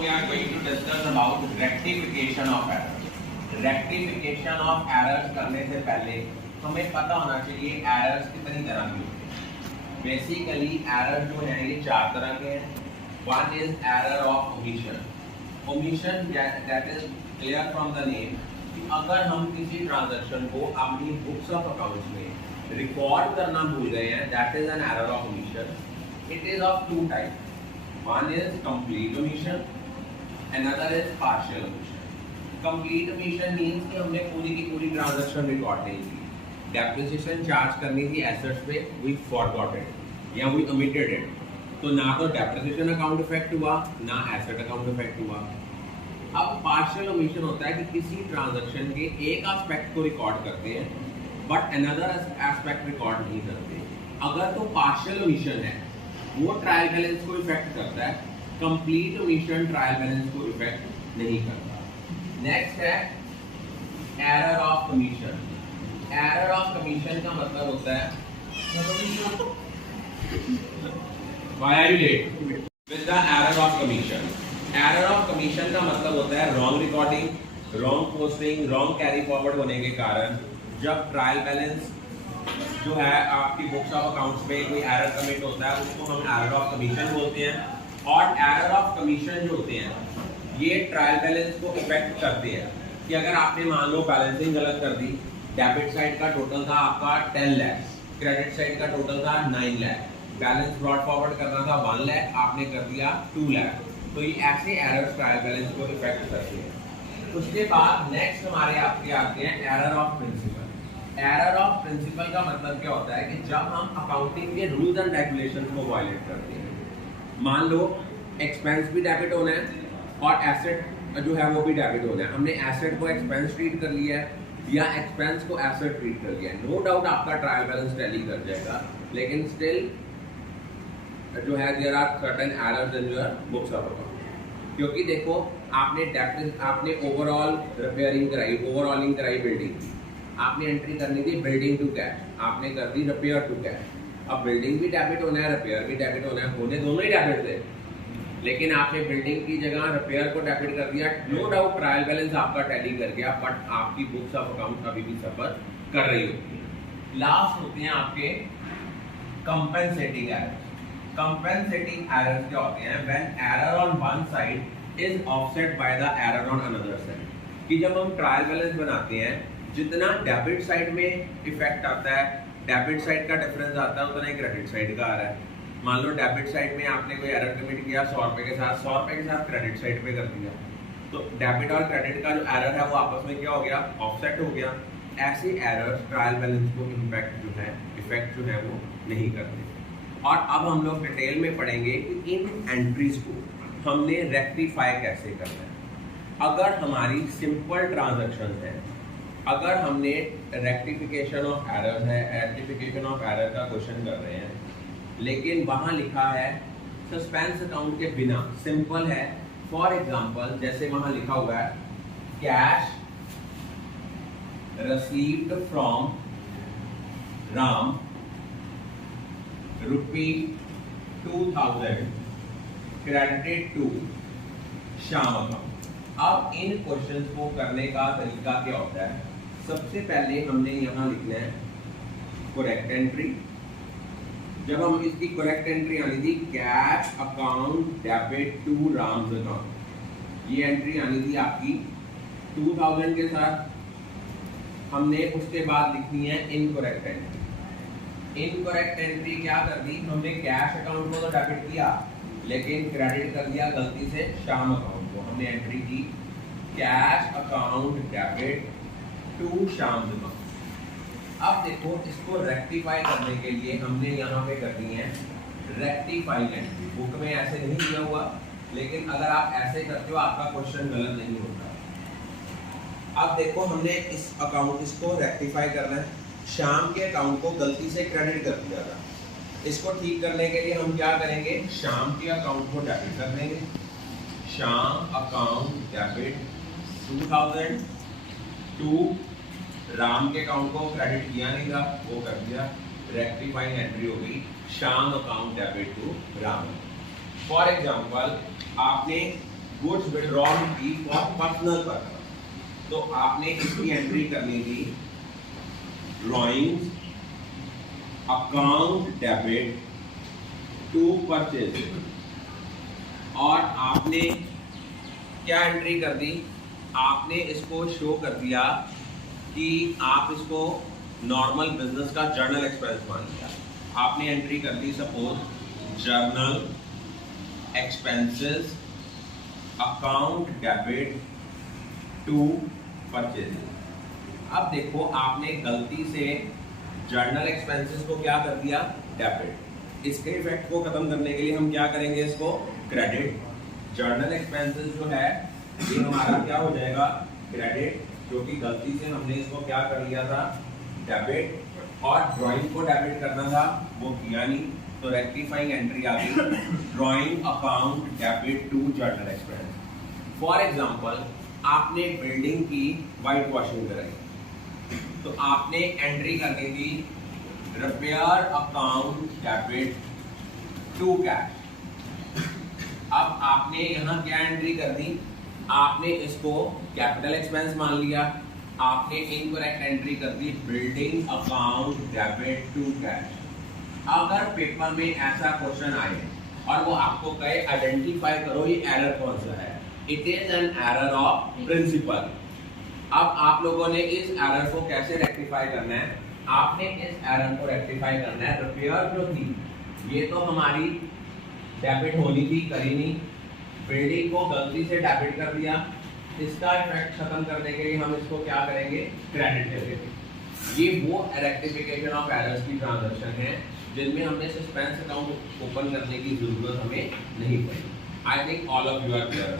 we are going to discuss about rectification of error. Rectification of errors करने से पहले हमें पता होना चाहिए errors कितनी तरह की होती हैं. Basically error जो है ये चार तरह के हैं. One is error of omission. Omission that is clear from the name कि अगर हम किसी ट्रांजैक्शन को अपनी बुक्स ऑफ अकाउंट्स में रिकॉर्ड करना भूल गए हैं, that is an error of omission. It is of two types. One is complete omission, another is partial omission. Complete omission means कि हमने पूरी की पूरी ट्रांजैक्शन रिकॉर्ड नहीं की. डेप्रिसिएशन चार्ज करनी थी एसेट्स पे, we forgot it या we omitted it. तो ना तो डेप्रिसिएशन अकाउंट इफेक्ट हुआ, ना एसेट अकाउंट इफेक्ट हुआ. अब पार्शियल ओमिशन होता है कि किसी ट्रांजैक्शन के एक एस्पेक्ट को रिकॉर्ड करते हैं बट अनदर एस्पेक्ट रिकॉर्ड नहीं करते. अगर तो पार्शियल ओमिशन है वो ट्रायल बैलेंस को इफेक्ट करता है, कंप्लीट ओमिशन ट्रायल बैलेंस को इफेक्ट नहीं करता. नेक्स्ट है error of commission. Error of commission का मतलब होता है why are you late with the error of commission. Error of commission का मतलब होता है wrong recording, wrong posting, wrong carry forward होने के कारण जब ट्रायल बैलेंस जो है आपकी बुक्स ऑफ अकाउंट्स में कोई एरर कमिट होता है उसको हम एरर ऑफ कमीशन बोलते हैं. और एरर ऑफ कमीशन जो होते हैं ये ट्रायल बैलेंस को इफेक्ट करते हैं कि अगर आपने मान लो बैलेंसिंग गलत कर दी, डेबिट साइड का टोटल था आपका 10 लाख, क्रेडिट साइड का टोटल था 9 लाख, बैलेंस ब्रॉड फॉरवर्ड करना था 1 लाख, आपने कर दिया 2 लाख. तो ये ऐसे एरर्स ट्रायल बैलेंस को इफेक्ट करते हैं. उसके बाद नेक्स्ट हमारे आपके आते हैं error of principle. Error of principle का मतलब क्या होता है कि जब हम अकाउंटिंग के रूल्स एंड रेगुलेशंस को वायलेट करते हैं. मान लो एक्सपेंस भी डेबिट होना है और एसेट जो है वो भी डेबिट होना है. हमने एसेट को एक्सपेंस ट्रीट कर लिया है या एक्सपेंस को एसेट ट्रीट कर लिया है. नो डाउट आपका ट्रायल बैलेंस टैली कर जाएगा, लेकिन स्टिल जो है there are certain errors in your books of account. क्योंकि देखो आपने ओवरऑल रिपेयरिंग कराई, ओवरऑलिंग कराई बिल्डिंग की, आपने एंट्री करनी थी बिल्डिंग टू कैश, आपने कर दी रिपेयर टू कैश. अब बिल्डिंग भी डेबिट होना है, रिपेयर भी डेबिट होना है, होने दोनों ही डेबिट थे, लेकिन आपने बिल्डिंग की जगह रिपेयर को डेबिट कर दिया. नो डाउट ट्रायल बैलेंस आपका टैली कर गया, बट आपकी बुक्स ऑफ अकाउंट अभी भी सफर कर रही होती है. लास्ट होते हैं आपके कंपेंसेटिंग एरर्स. कंपेंसेटिंग एरर्स क्या होते हैं? When error on one side is offset by the error on another side. कि जब हम ट्रायल बैलेंस बनाते हैं जितना डेबिट साइड में इफेक्ट आता है, डेबिट साइड का डिफरेंस आता है, उतना ही क्रेडिट साइड का आ रहा है. मान लो डेबिट साइड में आपने कोई एरर कमिट किया 100 रुपए के साथ, 100 रुपए के साथ क्रेडिट साइड पे कर दिया, तो डेबिट और क्रेडिट का जो एरर है वो आपस में क्या हो गया? ऑफसेट हो गया. ऐसे एरर्स ट्रायल बैलेंस को इफेक्ट जो है वो नहीं करते. और अब हम लोग डिटेल में पढ़ेंगे कि इन एंट्रीज को हमने रेक्टिफाई कैसे करना है. अगर हमारी सिंपल ट्रांजैक्शन है, अगर हमने रेक्टिफिकेशन ऑफ एरर है, रेक्टिफिकेशन ऑफ एरर का क्वेश्चन कर रहे हैं, लेकिन वहां लिखा है सस्पेंस अकाउंट के बिना, सिंपल है. फॉर एग्जांपल जैसे वहां लिखा हुआ है cash received from Ram ₹2000 credited to Shyam account. अब इन क्वेश्चंस को करने का तरीका क्या होता है? सबसे पहले हमने यहाँ लिखना है करेक्ट एंट्री. जब हम इसकी करेक्ट एंट्री आनी थी cash account debit to Ram's account, ये एंट्री आनी थी आपकी 2000 के साथ. हमने उसके बाद लिखनी है इनकरेक्ट एंट्री. इनकरेक्ट एंट्री क्या कर दी? हमने कैश अकाउंट को तो डेबिट किया लेकिन क्रेडिट कर दिया गलती से श्याम अकाउंट को. हमने एंट्री की cash account debit to Shyam account. अब देखो इसको रेक्टिफाई करने के लिए हमने यहाँ पे करनी है रेक्टिफाइंग एंट्री. बुक में ऐसे नहीं दिया हुआ, लेकिन अगर आप ऐसे करते हो आपका क्वेश्चन गलत नहीं होता. अब देखो हमने इस अकाउंट इसको रेक्टिफाई करना है. श्याम के अकाउंट को गलती से क्रेडिट कर दिया था. इसको ठीक करने के लिए हम क्या करेंगे? श्याम के अकाउंट को डेबिट कर देंगे. Shyam account debit 2000 to Ram के अकाउंट को क्रेडिट किया नहीं था, वो कर दिया. रेक्टिफाइंग एंट्री हो गई Shyam account debit to Ram. For example आपने गुड्स विड्रॉल की फॉर पर्सनल पर्पस। तो आपने इसकी एंट्री करनी थी drawings account debit to purchase, और आपने क्या एंट्री कर दी, आपने इसको शो कर दिया कि आप इसको नॉर्मल बिजनेस का जर्नल एक्सपेंस मान लिया। आपने एंट्री कर दी suppose general expenses account debit to purchase. अब देखो आपने गलती से जर्नल एक्सपेंसेस को क्या कर दिया, डेबिट। इसके इफेक्ट को खत्म करने के लिए हम क्या करेंगे, इसको क्रेडिट। जर्नल एक्सपेंसेस जो है ये हमारा क्या हो जाएगा, क्रेडिट, क्योंकि गलती से हमने इसको क्या कर लिया था, डेबिट, और ड्राइंग को डेबिट करना था वो किया नहीं, तो रेक्टिफाइंग एंट्री आ गई drawing account debit to journal expense. For example आपने बिल्डिंग की वाइट वॉशिंग कराई, तो आपने एंट्री करनी थी repair account debit to cash. अब आपने यहाँ क्या एंट्री कर दी, आपने इसको कैपिटल एक्सपेंस मान लिया, आपने इनकरेक्ट एंट्री कर दी building account debit to cash. अगर पेपर में ऐसा क्वेश्चन आए और वो आपको कहे आइडेंटिफाई करो ये एरर कौन सा है, it is an error of principle. अब आप लोगों ने इस एरर को कैसे रेक्टिफाई करना है, आपने इस एरर को रेक्टिफाई करना है, रिपेयर जो थी ये तो हमारी डेबिट होनी थी, करी नहीं, बिल्डिंग को गलती से डेबिट कर दिया, इसका इफेक्ट खत्म करने के लिए हम इसको क्या करेंगे, क्रेडिट कर देंगे। ये वो रेक्टिफिकेशन ऑफ एरर्स की ट्रांजैक्शन है जिनमें हमने सस्पेंस अकाउंट ओपन करने की जरूरत हमें नहीं पड़ी। I think all of you are clear.